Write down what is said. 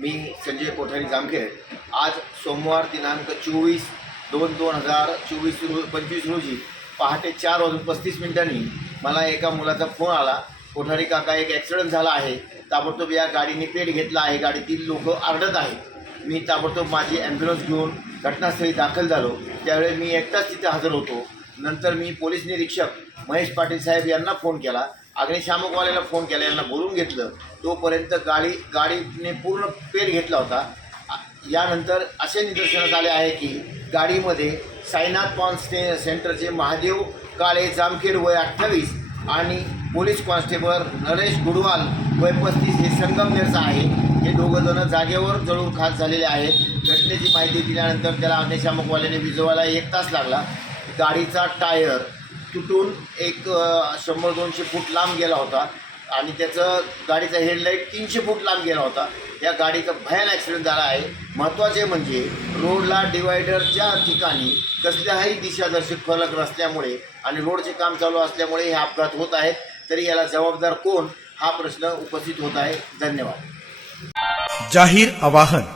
मी संजय कोठारी जामखेड आज सोमवार दिनांक चोवीस दोन दोन हजार चोवीस रो पंचवीस रोजी पहाटे चार वाजून पस्तीस मिनिटांनी मला एका मुलाचा फोन आला. कोठारी काका एक ॲक्सिडंट झाला आहे. ताबडतोब या गाडीने पेट घेतला आहे. गाडीतील लोक आरडत आहेत. मी ताबडतोब माझी ॲम्ब्युलन्स घेऊन घटनास्थळी दाखल झालो. त्यावेळी मी एकटाच तिथे हजर होतो. नंतर मी पोलीस निरीक्षक महेश पाटील साहेब यांना फोन केला. अग्निशामकवाल्याला फोन केला यांना बोलून घेतलं. तोपर्यंत गाडी गाडीने पूर्ण पेट घेतला होता. यानंतर असे निदर्शनास आले आहे की गाडीमध्ये साईनाथ कॉन्स्टे सेंटरचे महादेव काळे जामखेड वय अठ्ठावीस आणि पोलीस कॉन्स्टेबल नरेश गुडवाल वय पस्तीस हे संगमनेरचा आहे. हे दोघं जण जागेवर जळून खास झालेले आहेत. घटनेची माहिती दिल्यानंतर त्याला अग्निशामकवाल्याने विजवायला एक तास लागला. गाडीचा टायर तुटून एक शंभर दोनशे फूट लांब गेला होता. आणि त्याचं गाडीचा हेडलाईट तीनशे फूट लांब गेला होता. या गाडीचा भयान ॲक्सिडेंट झाला आहे. महत्त्वाचे म्हणजे रोडला डिवायडरच्या ठिकाणी कसल्याही दिशादर्शक फलक नसल्यामुळे आणि रोडचे काम चालू असल्यामुळे हे अपघात होत आहेत. तरी याला जबाबदार कोण? हा प्रश्न उपस्थित होत आहे. धन्यवाद. जाहीर आवाहन.